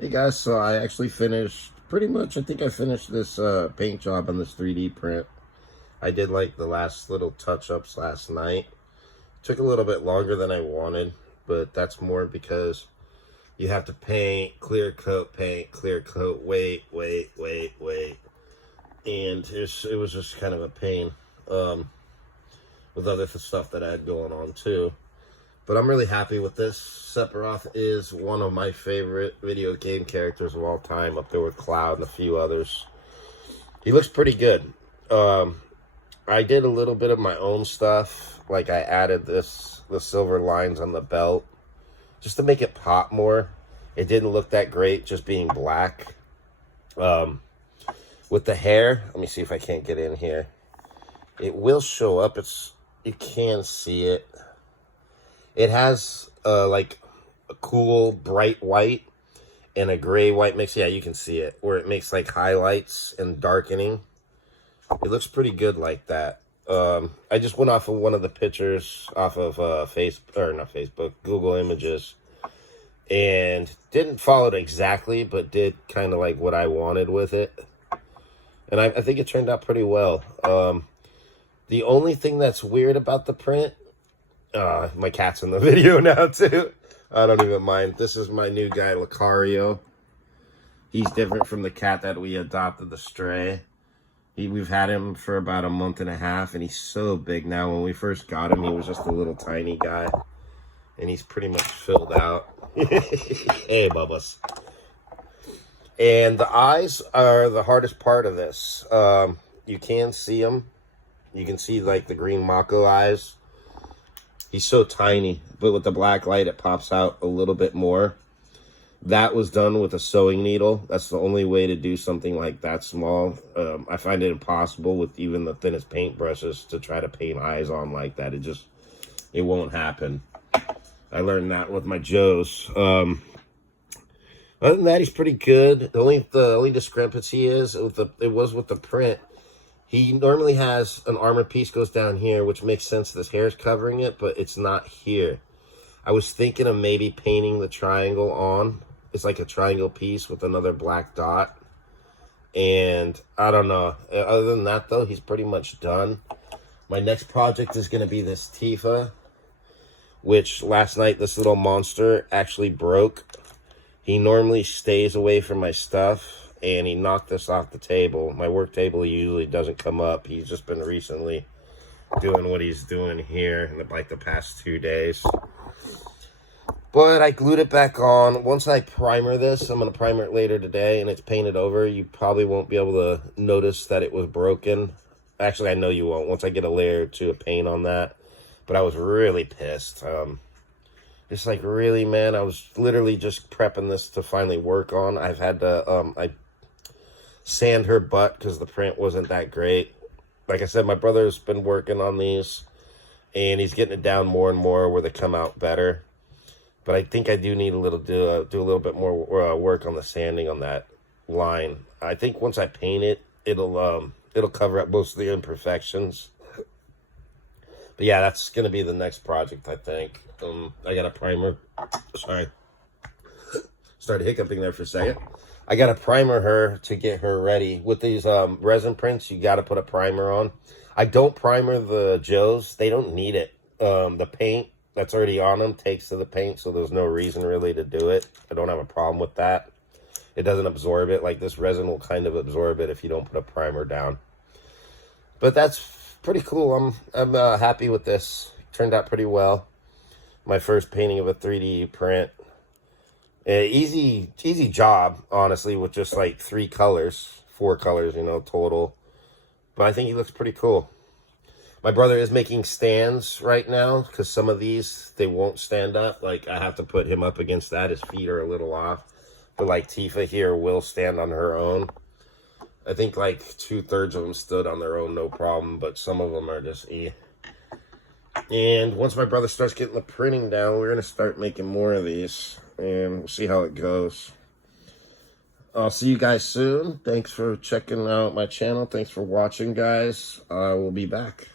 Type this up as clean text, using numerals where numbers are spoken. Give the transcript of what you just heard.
Hey guys, so I actually finished pretty much, I think I finished this paint job on this 3D print. I did like the last little touch-ups last night. Took a little bit longer than I wanted, but that's more because you have to paint, clear coat, wait. And it was just kind of a pain with other stuff that I had going on too. But I'm really happy with this. Sephiroth is one of my favorite video game characters of all time, up there with Cloud and a few others. He looks pretty good. I did a little bit of my own stuff. Like I added the silver lines on the belt just to make it pop more. It didn't look that great just being black. With the hair, let me see if I can't get in here. It will show up. You can see it. It has like a cool bright white and a gray white mix. Yeah, you can see it where it makes like highlights and darkening. It looks pretty good like that. I just went off of one of the pictures off of not Facebook, Google Images, and didn't follow it exactly, but did kind of like what I wanted with it. And I think it turned out pretty well. The only thing that's weird about the print, my cat's in the video now too. I don't even mind. This is my new guy, Lucario. He's different from the cat that we adopted, the Stray. We've had him for about a month and a half, and he's so big now. When we first got him, he was just a little tiny guy. And he's pretty much filled out. Hey, Bubba's. And the eyes are the hardest part of this. You can see them. You can see, like, the green Mako eyes. He's so tiny, but with the black light, it pops out a little bit more. That was done with a sewing needle. That's the only way to do something like that small. I find it impossible with even the thinnest paintbrushes to try to paint eyes on like that. It won't happen. I learned that with my Joes. Other than that, he's pretty good. The only discrepancy is with the print. He normally has an armor piece goes down here, which makes sense. This hair is covering it, but it's not here. I was thinking of maybe painting the triangle on. It's like a triangle piece with another black dot. And I don't know. Other than that, though, he's pretty much done. My next project is going to be this Tifa, which last night this little monster actually broke. He normally stays away from my stuff, and he knocked this off the table. My work table, he usually doesn't come up. He's just been recently doing what he's doing here in like the past 2 days. But I glued it back on. Once I primer this, I'm going to primer it later today, and it's painted over. You probably won't be able to notice that it was broken. Actually, I know you won't once I get a layer or two of paint on that. But I was really pissed. It's like, really, man? I was literally just prepping this to finally work on. I've had to I sand her butt because the print wasn't that great. Like I said, my brother's been working on these, and he's getting it down more and more where they come out better. But I think I do need do a little bit more work on the sanding on that line. I think once I paint it, it'll cover up most of the imperfections. But yeah, that's gonna be the next project, I think. I got a primer. Sorry, started hiccuping there for a second. I got to primer her to get her ready. With these resin prints, you got to put a primer on. I don't primer the Joes. They don't need it. The paint that's already on them takes to the paint, so there's no reason really to do it. I don't have a problem with that. It doesn't absorb it. Like this resin will kind of absorb it if you don't put a primer down. But that's pretty cool. I'm happy with this. Turned out pretty well. My first painting of a 3D print. Easy job, honestly, with just like 4 colors, total. But I think he looks pretty cool. My brother is making stands right now because some of these, they won't stand up. Like, I have to put him up against that. His feet are a little off. But like Tifa here will stand on her own. I think like 2/3 of them stood on their own, no problem. But some of them are just And once my brother starts getting the printing down, we're going to start making more of these. And we'll see how it goes. I'll see you guys soon. Thanks for checking out my channel. Thanks for watching, guys. I will be back.